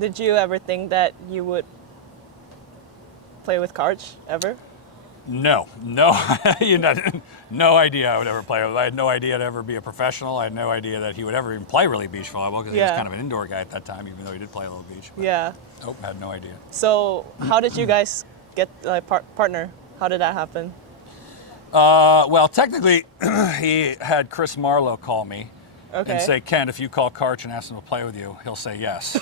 Did you ever think that you would play with Karch ever? No, no idea I would ever play. I had no idea I'd ever be a professional. I had no idea that he would ever even play really beach volleyball because he was kind of an indoor guy at that time, even though he did play a little beach. But Yeah. Nope, I had no idea. So how did you guys get partner? How did that happen? Well, technically, he had Chris Marlowe call me and say, Ken, if you call Karch and ask him to play with you, he'll say yes.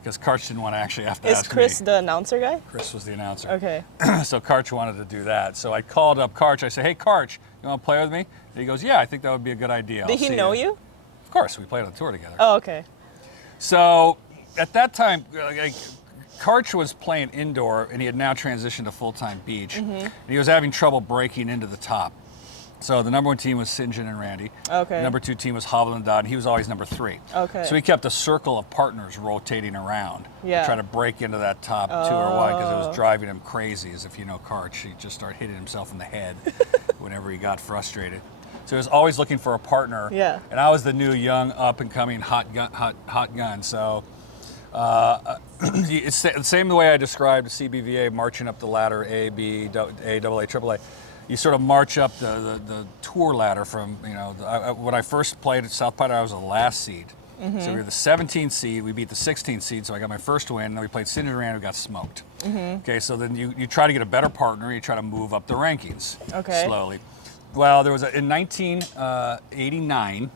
Because Karch didn't want to actually have to ask me. Is Chris the announcer guy? Chris was the announcer. Okay. So Karch wanted to do that. So I called up Karch. I said, hey, Karch, you want to play with me? And he goes, yeah, I think that would be a good idea. Did he know you? Of course. We played on the tour together. Oh, okay. So at that time, Karch was playing indoor, and he had now transitioned to full-time beach. And he was having trouble breaking into the top. So the number 1 team was St. John and Randy. Okay. The number 2 team was Hovland and Dodd, and he was always number 3. Okay. So he kept a circle of partners rotating around to try to break into that top 2 or 1 because it was driving him crazy. As if you know Karch, he'd just start hitting himself in the head whenever he got frustrated. So he was always looking for a partner. Yeah. And I was the new, young, up-and-coming hot gun. So it's the same the way I described CBVA marching up the ladder, A, B, A, AA, AAA. You sort of march up the tour ladder from, when I first played at South Padre, I was the last seed. So we were the 17th seed, we beat the 16th seed, so I got my first win, and then we played St. John, who got smoked. Okay, so then you try to get a better partner, you try to move up the rankings slowly. Well, there was in 1989,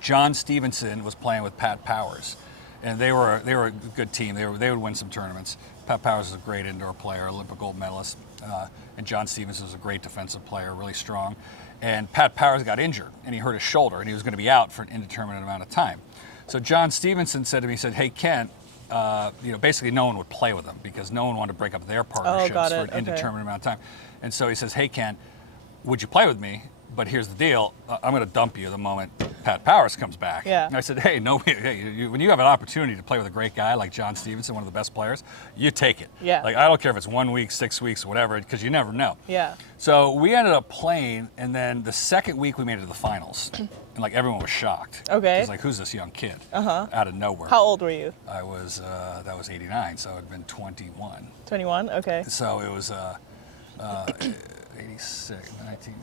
John Stevenson was playing with Pat Powers, and they were a good team. They would win some tournaments. Pat Powers is a great indoor player, Olympic gold medalist, and John Stevenson is a great defensive player, really strong. And Pat Powers got injured, and he hurt his shoulder, and he was going to be out for an indeterminate amount of time. So John Stevenson said to me, he said, hey, Ken, basically no one would play with him because no one wanted to break up their partnerships for an indeterminate amount of time. And so he says, hey, Ken, would you play with me? But here's the deal, I'm going to dump you the moment Pat Powers comes back. Yeah. And I said, hey, when you have an opportunity to play with a great guy like John Stevenson, one of the best players, you take it. Yeah. Like, I don't care if it's 1 week, 6 weeks, whatever, because you never know. Yeah. So we ended up playing, and then the second week we made it to the finals. And like everyone was shocked. Okay. It was like, who's this young kid? Out of nowhere. How old were you? I was, that was 89, so I'd been 21. 21, okay. So it was 86, 19,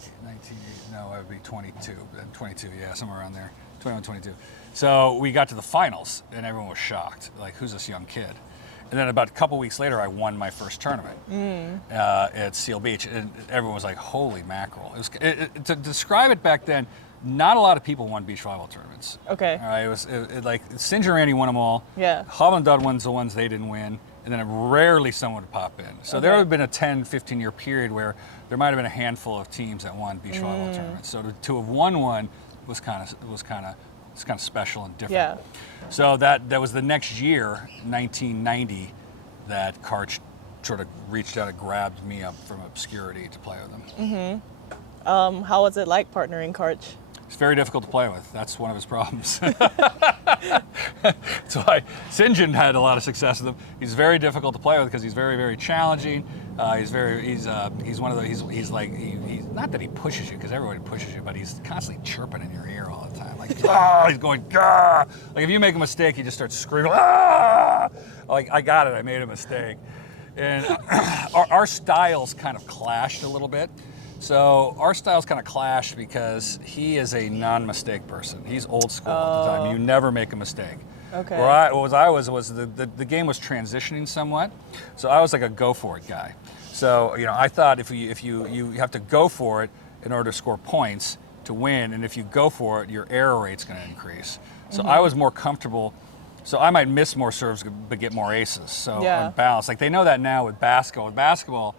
no, I would be 22, 22, yeah, somewhere around there, 21, 22. So we got to the finals, and everyone was shocked, like, who's this young kid? And then about a couple weeks later, I won my first tournament at Seal Beach, and everyone was like, holy mackerel. To describe it back then, not a lot of people won beach volleyball tournaments. Okay. All right, it was like, St. John Randy won them all. Yeah. Hovland Dodd won the ones they didn't win, and then rarely someone would pop in. So there would have been a 10, 15-year period where there might have been a handful of teams that won beach volleyball tournaments. So to have won one was kind of special and different. Yeah. So that was the next year, 1990, that Karch sort of reached out and grabbed me up from obscurity to play with him. How was it like partnering Karch? It's very difficult to play with. That's one of his problems. That's why St. John had a lot of success with him. He's very difficult to play with because he's very, very challenging. He's one of the, he's not that he pushes you, because everybody pushes you, but he's constantly chirping in your ear all the time. Like, he's going, ah! Like if you make a mistake, he just starts screaming, ah! Like, I got it, I made a mistake. And our styles kind of clashed a little bit. So our styles kind of clashed because he is a non-mistake person. He's old school at the time. You never make a mistake. Okay. Where I was the game was transitioning somewhat. So I was like a go for it guy. So I thought if you have to go for it in order to score points to win, and if you go for it, your error rate's going to increase. So I was more comfortable. So I might miss more serves but get more aces. So on balance, like they know that now with basketball. With basketball.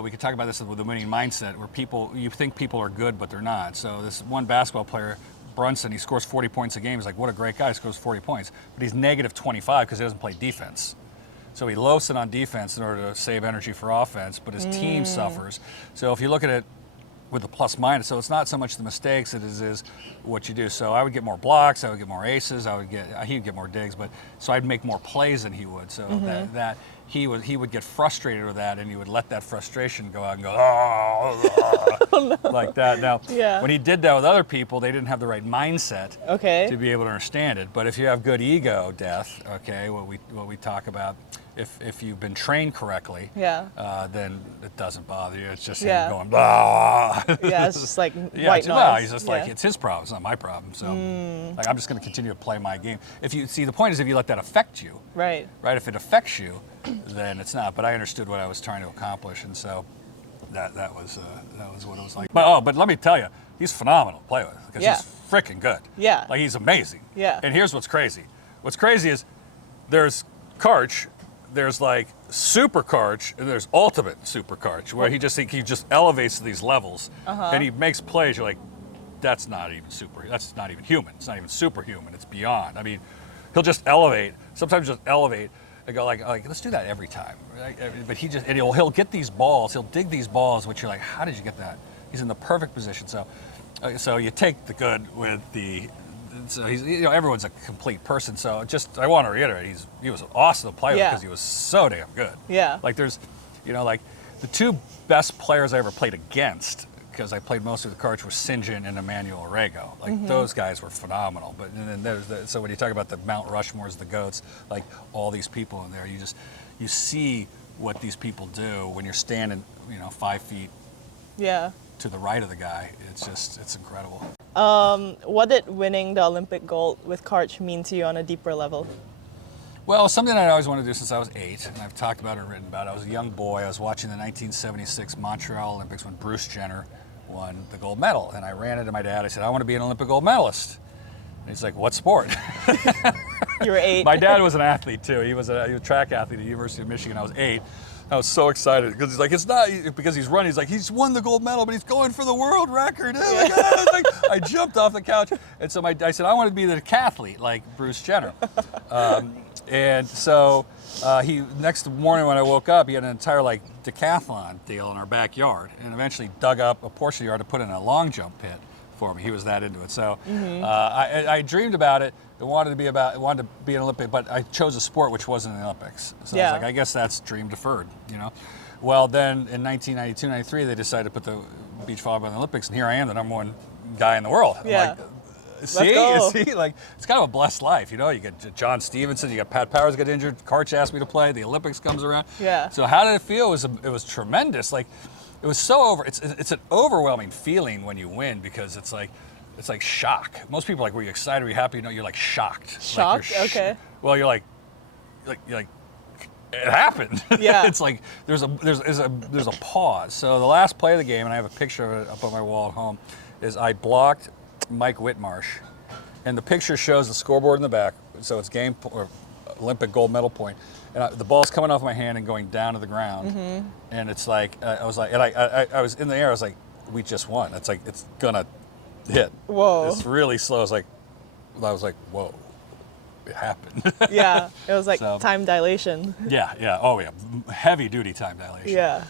We could talk about this with the winning mindset, where you think people are good, but they're not. So this one basketball player, Brunson, he scores 40 points a game. He's like, what a great guy, he scores 40 points. But he's negative 25 because he doesn't play defense. So he loafs it on defense in order to save energy for offense, but his team suffers. So if you look at it with the plus minus, so it's not so much the mistakes it is what you do. So I would get more blocks, I would get more aces, he would get more digs, but so I'd make more plays than he would. So that he would get frustrated with that, and he would let that frustration go out and go, oh, no. Like that. Now, when he did that with other people, they didn't have the right mindset to be able to understand it. But if you have good ego death, okay, what we talk about, if you've been trained correctly, then it doesn't bother you. It's just him going, blah. Yeah, it's just like white noise. Well, he's just like, it's his problem. It's not my problem. So, like, I'm just going to continue to play my game. If you see, the point is, if you let that affect you, right? If it affects you, then it's not. But I understood what I was trying to accomplish, and so that was what it was like. But let me tell you, he's phenomenal to play with because he's freaking good. Yeah, like he's amazing. Yeah. And here's what's crazy. What's crazy is there's Karch. There's like super Karch and there's ultimate super Karch, where he just elevates to these levels and he makes plays. You're like, that's not even super. That's not even human. It's not even superhuman. It's beyond. I mean, he'll just elevate. Sometimes just elevate and go like let's do that every time. Right? But he'll get these balls. He'll dig these balls, which you're like, how did you get that? He's in the perfect position. So you take the good with the. So he's, everyone's a complete person. So I want to reiterate, he was awesome to play with because he was so damn good. Yeah. Like there's, like the two best players I ever played against, because I played mostly with Karch, were St. John and Emmanuel Orrego. Like those guys were phenomenal. But and then so when you talk about the Mount Rushmores, the GOATs, like all these people in there, you see what these people do when you're standing, 5 feet. Yeah. To the right of the guy. It's incredible. What did winning the Olympic gold with Karch mean to you on a deeper level? Well, something that I always wanted to do since I was 8, and I've talked about it and written about it. I was a young boy. I was watching the 1976 Montreal Olympics when Bruce Jenner won the gold medal. And I ran into my dad. I said, I want to be an Olympic gold medalist. And he's like, what sport? You were 8. My dad was an athlete, too. He was a track athlete at the University of Michigan. I was 8. I was so excited because he's like, it's not because he's running. He's like, he's won the gold medal, but he's going for the world record. Oh my God. I jumped off the couch. And so I said, I want to be the decathlete like Bruce Jenner. And so next morning when I woke up, he had an entire decathlon deal in our backyard, and eventually dug up a portion of the yard to put in a long jump pit for me. He was that into it. So I dreamed about it. I wanted to be an Olympic, but I chose a sport which wasn't in the Olympics. So I was like, I guess that's dream deferred, Well, then in 1992, 93, they decided to put the beach volleyball in the Olympics, and here I am, the #1 guy in the world. Yeah. See, it's kind of a blessed life, You get John Stevenson, you got Pat Powers got injured, Karch asked me to play, the Olympics comes around. Yeah. So how did it feel? It was tremendous. It was so it's an overwhelming feeling when you win, because it's like shock. Most people were you excited, were you happy? You're shocked. Shocked? Okay. Well, you're like it happened. Yeah. It's like there's a pause. So the last play of the game, and I have a picture of it up on my wall at home, is I blocked Mike Whitmarsh, and the picture shows the scoreboard in the back. So it's game or Olympic gold medal point, and the ball's coming off my hand and going down to the ground, and it's like I was in the air. I was like, we just won. It's like it's gonna hit. Whoa. It's really slow. I was like, whoa, it happened. Yeah, it was like time dilation. Yeah. Oh yeah, heavy duty time dilation. Yeah.